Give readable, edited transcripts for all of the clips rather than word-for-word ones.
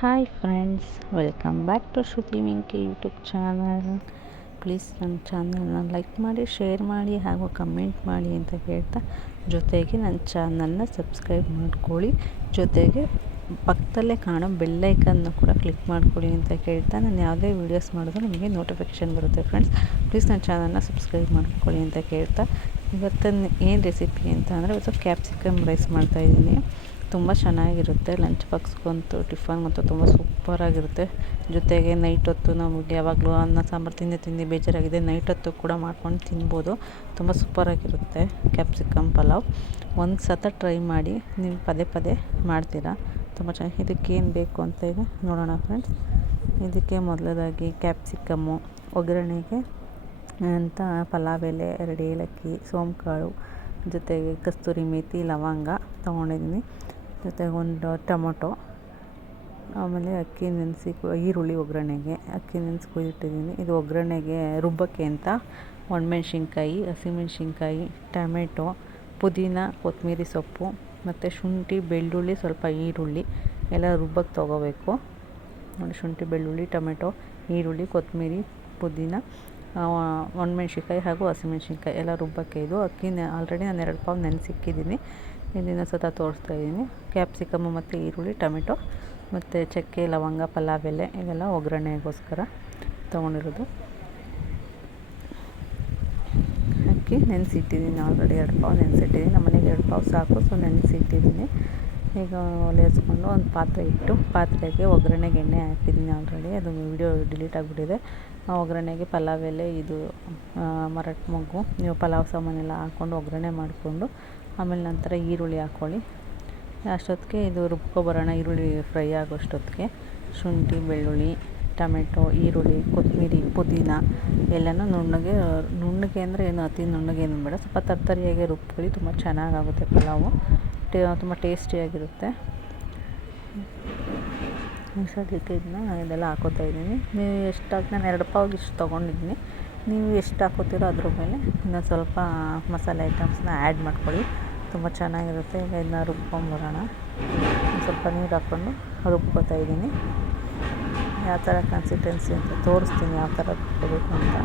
Hi friends, welcome back to Shruti Venki YouTube channel. Please ನನ್ನ ಚಾನಲ್ನ like ಮಾಡಿ, ಶೇರ್ ಮಾಡಿ ಹಾಗೂ ಕಮೆಂಟ್ ಮಾಡಿ ಅಂತ ಕೇಳ್ತಾ, ಜೊತೆಗೆ ನನ್ನ ಚಾನಲ್ನ ಸಬ್ಸ್ಕ್ರೈಬ್ ಮಾಡ್ಕೊಳ್ಳಿ. ಜೊತೆಗೆ ಪಕ್ಕದಲ್ಲೇ ಕಾಣೋ ಬೆಲ್ಲೈಕನ್ನು ಕೂಡ ಕ್ಲಿಕ್ ಮಾಡ್ಕೊಳ್ಳಿ ಅಂತ ಕೇಳ್ತಾ, ನಾನು ಯಾವುದೇ ವೀಡಿಯೋಸ್ ಮಾಡಿದ್ರು ನಿಮಗೆ ನೋಟಿಫಿಕೇಷನ್ ಬರುತ್ತೆ. ಫ್ರೆಂಡ್ಸ್, ಪ್ಲೀಸ್ ನನ್ನ ಚಾನಲ್ನ ಸಬ್ಸ್ಕ್ರೈಬ್ ಮಾಡ್ಕೊಳ್ಳಿ ಅಂತ ಕೇಳ್ತಾ, ಇವತ್ತಿನ ಏನು ರೆಸಿಪಿ ಅಂತ ಅಂದರೆ, ಇವತ್ತು ಕ್ಯಾಪ್ಸಿಕಮ್ ರೈಸ್ ಮಾಡ್ತಾಯಿದ್ದೀನಿ. ತುಂಬ ಚೆನ್ನಾಗಿರುತ್ತೆ. ಲಂಚ್ ಬಾಕ್ಸ್ಗಂತೂ, ಟಿಫನ್ಗಂತೂ ತುಂಬ ಸೂಪರಾಗಿರುತ್ತೆ. ಜೊತೆಗೆ ನೈಟ್ ಹೊತ್ತು ನಮಗೆ ಯಾವಾಗಲೂ ಅನ್ನ ಸಾಂಬಾರು ತಿಂದು ಬೇಜಾರಾಗಿದೆ, ನೈಟ್ ಹೊತ್ತು ಕೂಡ ಮಾಡ್ಕೊಂಡು ತಿನ್ಬೋದು. ತುಂಬ ಸೂಪರಾಗಿರುತ್ತೆ ಕ್ಯಾಪ್ಸಿಕಮ್ ಪಲಾವ್. ಒಂದು ಸತ ಟ್ರೈ ಮಾಡಿ, ನೀವು ಪದೇ ಪದೇ ಮಾಡ್ತೀರಾ. ತುಂಬ ಚೆನ್ನಾಗಿ. ಇದಕ್ಕೇನು ಬೇಕು ಅಂತ ಈಗ ನೋಡೋಣ ಫ್ರೆಂಡ್ಸ್. ಇದಕ್ಕೆ ಮೊದಲದಾಗಿ ಕ್ಯಾಪ್ಸಿಕಮ್ಮು ಒಗ್ಗರಣೆಗೆ ಅಂತ ಪಲಾವ್ ಎಲೆ, 2 ಏಲಕ್ಕಿ, ಸೋಂಕಾಳು, ಜೊತೆಗೆ ಕಸ್ತೂರಿ ಮೇಥಿ, ಲವಂಗ ತೊಗೊಂಡಿದ್ದೀನಿ. ಜೊತೆಗೆ ಒಂದು ಟೊಮೊಟೊ, ಆಮೇಲೆ ಅಕ್ಕಿ ನೆನೆಸಿ ಈರುಳ್ಳಿ ಒಗ್ಗರಣೆಗೆ ಅಕ್ಕಿ ನೆನೆಸಿ ಕುಯ್ದಿಟ್ಟಿದ್ದೀನಿ. ಇದು ಒಗ್ಗರಣೆಗೆ ರುಬ್ಬಕ್ಕೆ ಅಂತ ಒಣಮೆಣ್ಸಿನ್ಕಾಯಿ, ಹಸಿಮೆಣ್ಸಿನ್ಕಾಯಿ, ಟೊಮೆಟೊ, ಪುದೀನ, ಕೊತ್ತಂಬರಿ ಸೊಪ್ಪು ಮತ್ತು ಶುಂಠಿ, ಬೆಳ್ಳುಳ್ಳಿ, ಸ್ವಲ್ಪ ಈರುಳ್ಳಿ ಎಲ್ಲ ರುಬ್ಬಕ್ಕೆ ತೊಗೋಬೇಕು. ನೋಡಿ, ಶುಂಠಿ, ಬೆಳ್ಳುಳ್ಳಿ, ಟೊಮೆಟೊ, ಈರುಳ್ಳಿ, ಕೊತ್ತಂಬರಿ, ಪುದೀನ, ಒಣಮೆಣ್ಸಿನ್ಕಾಯಿ ಹಾಗೂ ಹಸಿಮೆಣ್ಸಿನ್ಕಾಯಿ ಎಲ್ಲ ರುಬ್ಬಕ್ಕೆ. ಇದು ಅಕ್ಕಿನ ಆಲ್ರೆಡಿ ನಾನು 2 ಪಾವು ನೆನೆಸಿಕ್ಕಿದ್ದೀನಿ. ಇದನ್ನು ಸತ ತೋರಿಸ್ತಾಯಿದ್ದೀನಿ. ಕ್ಯಾಪ್ಸಿಕಮ್ಮು ಮತ್ತು ಈರುಳ್ಳಿ, ಟೊಮೆಟೊ ಮತ್ತು ಚಕ್ಕೆ, ಲವಂಗ, ಪಲಾವ್ ಎಲೆ ಇವೆಲ್ಲ ಒಗ್ಗರಣೆಗೋಸ್ಕರ ತೊಗೊಂಡಿರೋದು. ಅಕ್ಕಿ ನೆನೆಸಿಟ್ಟಿದ್ದೀನಿ ಆಲ್ರೆಡಿ 2 ಪಾವು ನೆನೆಸಿಟ್ಟಿದ್ದೀನಿ. ನಮ್ಮ ಮನೆಗೆ 2 ಪಾವು ಸಾಕು, ಸೊ ನೆನೆಸಿಟ್ಟಿದ್ದೀನಿ. ಈಗ ಒಲೆ ಹಚ್ಕೊಂಡು ಒಂದು ಪಾತ್ರೆ ಇಟ್ಟು, ಪಾತ್ರೆಗೆ ಒಗ್ಗರಣೆಗೆ ಎಣ್ಣೆ ಹಾಕಿದ್ದೀನಿ ಆಲ್ರೆಡಿ. ಅದು ವಿಡಿಯೋ ಡಿಲೀಟ್ ಆಗಿಬಿಟ್ಟಿದೆ. ಆ ಒಗ್ಗರಣೆಗೆ ಪಲಾವ್ ಎಲೆ, ಇದು ಮರಾಠ ಮೊಗ್ಗು, ನೀವು ಪಲಾವ್ ಸಾಮಾನೆಲ್ಲ ಹಾಕ್ಕೊಂಡು ಒಗ್ಗರಣೆ ಮಾಡಿಕೊಂಡು, ಆಮೇಲೆ ನಂತರ ಈರುಳ್ಳಿ ಹಾಕ್ಕೊಳ್ಳಿ. ಅಷ್ಟೊತ್ತಿಗೆ ಇದು ರುಬ್ಕೊಬರೋಣ. ಈರುಳ್ಳಿ ಫ್ರೈ ಆಗೋಷ್ಟೊತ್ತಿಗೆ ಶುಂಠಿ, ಬೆಳ್ಳುಳ್ಳಿ, ಟೊಮೆಟೊ, ಈರುಳ್ಳಿ, ಕೊತ್ತಂಬರಿ, ಪುದೀನ ಎಲ್ಲನೂ ನುಣ್ಣಗೆ ಅಂದರೆ ಏನು ಅತಿ ನುಣ್ಣಗೇನು ಬೇಡ, ಸ್ವಲ್ಪ ತರ್ತರಿಯಾಗಿ ರುಬ್ಕೊಳ್ಳಿ. ತುಂಬ ಚೆನ್ನಾಗಾಗುತ್ತೆ ಪಲಾವು, ತುಂಬ ಟೇಸ್ಟಿಯಾಗಿರುತ್ತೆ. ಸದ್ಯಕ್ಕೆ ಇದೆಲ್ಲ ಹಾಕೋತಾ ಇದ್ದೀನಿ. ನೀವು ಎಷ್ಟು ನಾನು 2 ಪಾವಿಗೆ ಇಷ್ಟು ತೊಗೊಂಡಿದ್ದೀನಿ. ನೀವು ಎಷ್ಟು ಹಾಕೋತೀರೋ ಅದ್ರ ಮೇಲೆ ಇನ್ನೊಂದು ಸ್ವಲ್ಪ ಮಸಾಲೆ ಐಟಮ್ಸ್ನ ಆ್ಯಡ್ ಮಾಡ್ಕೊಳ್ಳಿ. ತುಂಬ ಚೆನ್ನಾಗಿರುತ್ತೆ. ಈಗ ಇದನ್ನ ರುಬ್ಕೊಂಬರೋಣ. ಸ್ವಲ್ಪ ನೀರು ಹಾಕ್ಕೊಂಡು ರುಬ್ಕೋತಾ ಇದ್ದೀನಿ. ಯಾವ ಥರ ಕನ್ಸಿಸ್ಟೆನ್ಸಿ ಅಂತ ತೋರಿಸ್ತೀನಿ, ಯಾವ ಥರ ರುಬ್ಕೋಬೇಕು ಅಂತ.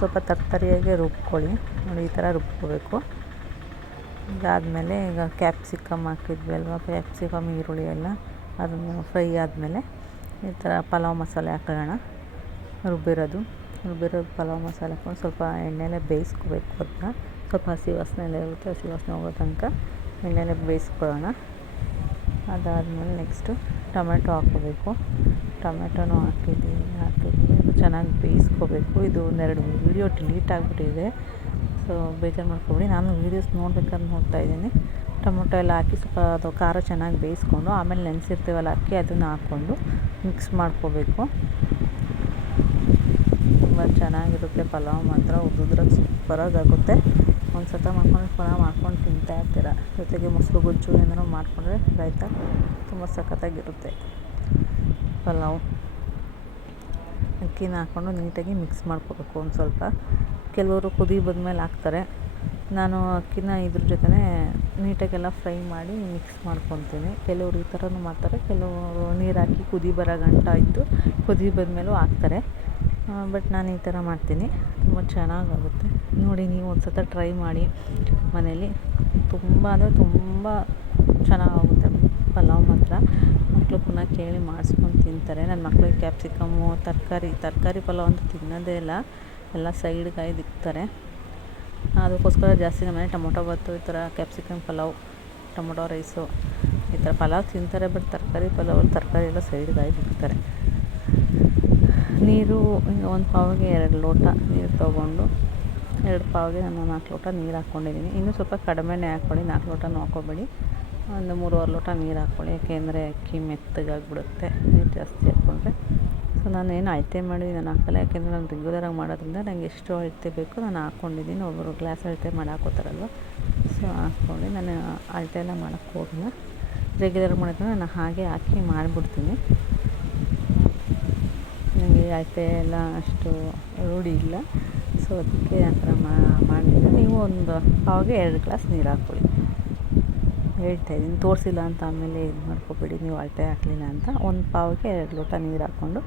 ಸ್ವಲ್ಪ ತರ್ತರಿಯಾಗಿ ರುಬ್ಕೊಳ್ಳಿ. ನೋಡಿ, ಈ ಥರ ರುಬ್ಕೋಬೇಕು. ಇದಾದಮೇಲೆ ಈಗ ಕ್ಯಾಪ್ಸಿಕಮ್ ಹಾಕಿದ್ವಿ ಅಲ್ವಾ, ಕ್ಯಾಪ್ಸಿಕಮ್, ಈರುಳ್ಳಿ ಎಲ್ಲ ಅದನ್ನು ಫ್ರೈ ಆದಮೇಲೆ ಈ ಥರ ಪಲಾವ್ ಮಸಾಲೆ ಹಾಕೊಳ್ಳೋಣ. ರುಬ್ಬಿರೋದು ಪಲಾವ್ ಮಸಾಲೆ ಹಾಕ್ಕೊಂಡು ಸ್ವಲ್ಪ ಎಣ್ಣೆಲೆ ಬೇಯಿಸ್ಕೋಬೇಕು. ಅದನ್ನ ಸ್ವಲ್ಪ ಹಸಿ ವಾಸನೆ ಎಲ್ಲ ಇರುತ್ತೆ, ಹಸಿ ವಾಸನೆ ಹೋಗೋ ತನಕ ಎಣ್ಣೆಲೆ ಬೇಯಿಸ್ಕೊಳ್ಳೋಣ. ಅದಾದಮೇಲೆ ನೆಕ್ಸ್ಟು ಟೊಮೆಟೊ ಹಾಕ್ಕೋಬೇಕು. ಟೊಮೆಟೊನೂ ಹಾಕಿ ಚೆನ್ನಾಗಿ ಬೇಯಿಸ್ಕೋಬೇಕು. ಇದು 1-2 ವೀಡಿಯೋ ಡಿಲೀಟ್ ಆಗಿಬಿಟ್ಟಿದೆ, ಸೊ ಬೇಜಾರು ಮಾಡ್ಕೊಬೇಡಿ. ನಾನು ವೀಡಿಯೋಸ್ ನೋಡ್ಬೇಕಾದ್ರೆ ನೋಡ್ತಾಯಿದ್ದೀನಿ. ಟೊಮೊಟೊ ಎಲ್ಲ ಹಾಕಿ ಸ್ವಲ್ಪ ಅದು ಖಾರ ಚೆನ್ನಾಗಿ ಬೇಯಿಸ್ಕೊಂಡು, ಆಮೇಲೆ ನೆನೆಸಿರ್ತೀವಲ್ಲ ಅಕ್ಕಿ, ಅದನ್ನು ಹಾಕ್ಕೊಂಡು ಮಿಕ್ಸ್ ಮಾಡ್ಕೋಬೇಕು. ತುಂಬ ಚೆನ್ನಾಗಿರುತ್ತೆ ಪಲಾವ್ ಮಾತ್ರ. ಉದ್ದುದ್ರಾಗ ಸೂಪರಾಗುತ್ತೆ. ಒಂದು ಸತ ಮಾಡ್ಕೊಂಡು ತಿಂತಾ ಇರ್ತೀರ. ಜೊತೆಗೆ ಮೊಸರು ಗೊಜ್ಜು ಏನಾರು ಮಾಡಿಕೊಂಡ್ರೆ ರೈತ ತುಂಬ ಸಖತ್ತಾಗಿರುತ್ತೆ ಪಲಾವ್. ಅಕ್ಕಿನ ಹಾಕ್ಕೊಂಡು ನೀಟಾಗಿ ಮಿಕ್ಸ್ ಮಾಡ್ಕೋಬೇಕು. ಒಂದು ಸ್ವಲ್ಪ ಕೆಲವರು ಕುದಿ ಬಂದಮೇಲೆ ಹಾಕ್ತಾರೆ. ನಾನು ಅಕ್ಕಿನ ಇದ್ರ ಜೊತೆ ನೀಟಾಗೆಲ್ಲ ಫ್ರೈ ಮಾಡಿ ಮಿಕ್ಸ್ ಮಾಡ್ಕೊತೀನಿ. ಕೆಲವರು ಈ ಥರನೂ ಮಾಡ್ತಾರೆ, ಕೆಲವರು ನೀರು ಹಾಕಿ ಕುದಿ ಬರೋ ಗಂಟ ಇದ್ದು ಕುದಿ ಬಂದಮೇಲೂ ಹಾಕ್ತಾರೆ. ಬಟ್ ನಾನು ಈ ಥರ ಮಾಡ್ತೀನಿ. ತುಂಬ ಚೆನ್ನಾಗಾಗುತ್ತೆ. ನೋಡಿ, ನೀವು ಒಂದು ಸತ ಟ್ರೈ ಮಾಡಿ ಮನೇಲಿ. ತುಂಬ ಅಂದರೆ ತುಂಬ ಚೆನ್ನಾಗಾಗುತ್ತೆ ಪಲಾವ್ ಮಾತ್ರ. ಮಕ್ಕಳು ಪುನಃ ಕೇಳಿ ಮಾಡಿಸ್ಕೊಂಡು ತಿಂತಾರೆ. ನನ್ನ ಮಕ್ಕಳಿಗೆ ಕ್ಯಾಪ್ಸಿಕಮ್ಮು, ತರಕಾರಿ ಪಲಾವ್ ಅಂತ ತಿನ್ನೋದೇ ಇಲ್ಲ, ಎಲ್ಲ ಸೈಡ್ಗೆ ಇಕ್ತಾರೆ. ಅದಕ್ಕೋಸ್ಕರ ಜಾಸ್ತಿ ನಮ್ಮ ಮನೆ ಟೊಮೊಟೊ ಬಾತು, ಈ ಥರ ಕ್ಯಾಪ್ಸಿಕಮ್ ಪಲಾವ್, ಟೊಮೊಟೊ ರೈಸು, ಈ ಥರ ಪಲಾವ್ ತಿಂತಾರೆ. ಬಟ್ ತರಕಾರಿ ಎಲ್ಲ ಸೈಡ್ಗೆ ಇಕ್ತಾರೆ. ನೀರು ಒಂದು ಪಾವಿಗೆ 2 ಲೋಟ ನೀರು ತೊಗೊಂಡು, 2 ಪಾವಿಗೆ ನಾನು 4 ಲೋಟ ನೀರು ಹಾಕ್ಕೊಂಡಿದ್ದೀನಿ. ಇನ್ನೂ ಸ್ವಲ್ಪ ಕಡಿಮೆನೇ ಹಾಕ್ಕೊಳ್ಳಿ, 4 ಲೋಟನೂ ಹಾಕ್ಕೋಬೇಡಿ. ಒಂದು 3-4 ಲೋಟ ನೀರು ಹಾಕ್ಕೊಳ್ಳಿ. ಯಾಕೆಂದರೆ ಅಕ್ಕಿ ಮೆತ್ತಗಾಗಿಬಿಡುತ್ತೆ ನೀರು ಜಾಸ್ತಿ ಹಾಕ್ಕೊಂಡ್ರೆ. ಸೊ ನಾನೇನು ಅಳತೆ ಮಾಡಿ ನಾನು ಹಾಕಲ್ಲ, ಯಾಕೆಂದರೆ ನಾನು ರೆಗ್ಯುಲರಾಗಿ ಮಾಡೋದ್ರಿಂದ ನನಗೆ ಎಷ್ಟು ಅಳತೆ ಬೇಕೋ ನಾನು ಹಾಕ್ಕೊಂಡಿದ್ದೀನಿ. ಒಬ್ಬರು ಗ್ಲಾಸ್ ಅಳತೆ ಮಾಡಿ ಹಾಕೋತಾರಲ್ವ, ಸೊ ಹಾಕ್ಕೊಂಡು ನಾನು ಅಳತೆ ಎಲ್ಲ ಮಾಡೋಕ್ಕೆ ಹೋಗಲ್ಲ. ರೆಗ್ಯುಲರ್ ಮಾಡಿದ್ರೆ ನಾನು ಹಾಗೆ ಹಾಕಿ ಮಾಡಿಬಿಡ್ತೀನಿ. ನನಗೆ ಅಳತೆ ಎಲ್ಲ ಅಷ್ಟು ರೂಢಿ ಇಲ್ಲ, ಸೊ ಅದಕ್ಕೆ ಆ ಥರ ಮಾಡಿದ್ದೀನಿ. ನೀವು ಒಂದು ಪಾವಿಗೆ 2 ಗ್ಲಾಸ್ ನೀರು ಹಾಕ್ಕೊಳ್ಳಿ. ಹೇಳ್ತಾ ಇದ್ದೀನಿ, ತೋರಿಸಿಲ್ಲ ಅಂತ ಆಮೇಲೆ ಇದು ಮಾಡ್ಕೊಬೇಡಿ, ನೀವು ಅಳತೆ ಹಾಕಲಿಲ್ಲ ಅಂತ. ಒಂದು ಪಾವಿಗೆ 2 ಲೋಟ ನೀರು ಹಾಕ್ಕೊಂಡು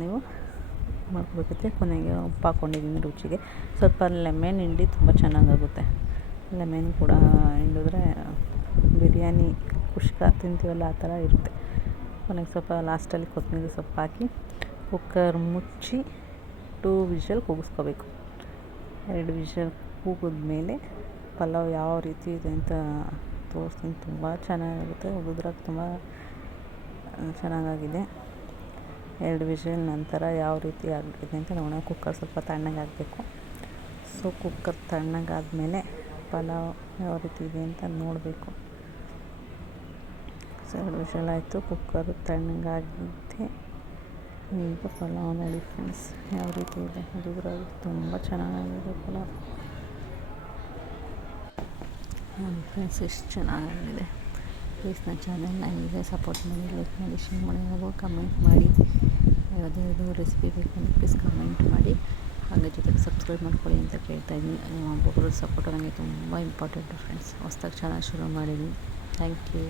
ನೀವು ಮಾಡ್ಕೊಬೇಕೈತೆ. ಕೊನೆಗೆ ಉಪ್ಪು ಹಾಕ್ಕೊಂಡಿದ್ದೀನಿ ರುಚಿಗೆ. ಸ್ವಲ್ಪ ಲೆಮನ್ ಹಿಂಡಿ ತುಂಬ ಚೆನ್ನಾಗಾಗುತ್ತೆ. ಲೆಮನ್ ಕೂಡ ಹಿಂಡಿದ್ರೆ ಬಿರಿಯಾನಿ ಕುಷ್ಕ ತಿಂತೀವಲ್ಲ ಆ ಥರ ಇರುತ್ತೆ. ಕೊನೆಗೆ ಸ್ವಲ್ಪ ಲಾಸ್ಟಲ್ಲಿ ಕೊತ್ತಂಬರಿ ಸೊಪ್ಪು ಹಾಕಿ ಕುಕ್ಕರ್ ಮುಚ್ಚಿ 2 ವಿಷಲ್ ಕೂಗಿಸ್ಕೋಬೇಕು. 2 ವಿಷಲ್ ಕೂಗಿದ್ಮೇಲೆ ಪಲಾವ್ ಯಾವ ರೀತಿ ಇದೆ ಅಂತ ತೋರಿಸ್ತೀನಿ. ತುಂಬ ಚೆನ್ನಾಗಾಗುತ್ತೆ, ಉದುದ್ರಾಗ ತುಂಬ ಚೆನ್ನಾಗಾಗಿದೆ. 2 ವಿಷಲ್ ನಂತರ ಯಾವ ರೀತಿ ಆಗಿದೆ ಅಂತ ನೋಡೋಣ. ಕುಕ್ಕರ್ ಸ್ವಲ್ಪ ತಣ್ಣಗಾಗಬೇಕು. ಸೊ ಕುಕ್ಕರ್ ತಣ್ಣಗಾದ್ಮೇಲೆ ಪಲಾವ್ ಯಾವ ರೀತಿ ಇದೆ ಅಂತ ನೋಡಬೇಕು. ಸೊ 2 ವಿಷಲ್ ಆಯಿತು, ಕುಕ್ಕರು ತಣ್ಣಗಾಗಿದೆ. ಈಗ ಪಲಾವ್ ನೋಡಿ ಫ್ರೆಂಡ್ಸ್ ಯಾವ ರೀತಿ ಇದೆ, ಉದುದ್ರಾಗ ತುಂಬ ಚೆನ್ನಾಗಿದೆ ಪಲಾವ್. ನೋಡಿ ಫ್ರೆಂಡ್ಸ್ ಎಷ್ಟು ಚೆನ್ನಾಗಿದೆ. ಪ್ಲೀಸ್ ನನ್ನ ಚಾನಲ್ನ ಹೀಗೆ ಸಪೋರ್ಟ್ ಮಾಡಿ, ಲೈಕ್ ಮಾಡಿ, ಶೇರ್ ಮಾಡಿ, ಹಾಗೂ ಕಮೆಂಟ್ ಮಾಡಿ. ಯಾವುದಾದ್ರು ರೆಸಿಪಿ ಬೇಕು ಅಂದರೆ ಪ್ಲೀಸ್ ಕಮೆಂಟ್ ಮಾಡಿ. ಹಾಗೆ ಜೊತೆಗೆ ಸಬ್ಸ್ಕ್ರೈಬ್ ಮಾಡ್ಕೊಳ್ಳಿ ಅಂತ ಕೇಳ್ತಾ ಇದ್ದೀನಿ. ಒಬ್ಬೊಬ್ಬರು ಸಪೋರ್ಟ್ ನನಗೆ ತುಂಬ ಇಂಪಾರ್ಟೆಂಟು ಫ್ರೆಂಡ್ಸ್. ಹೊಸ್ದಾಗಿ ಚಾನಲ್ ಶುರು ಮಾಡಿದ್ದೀನಿ. Thank you.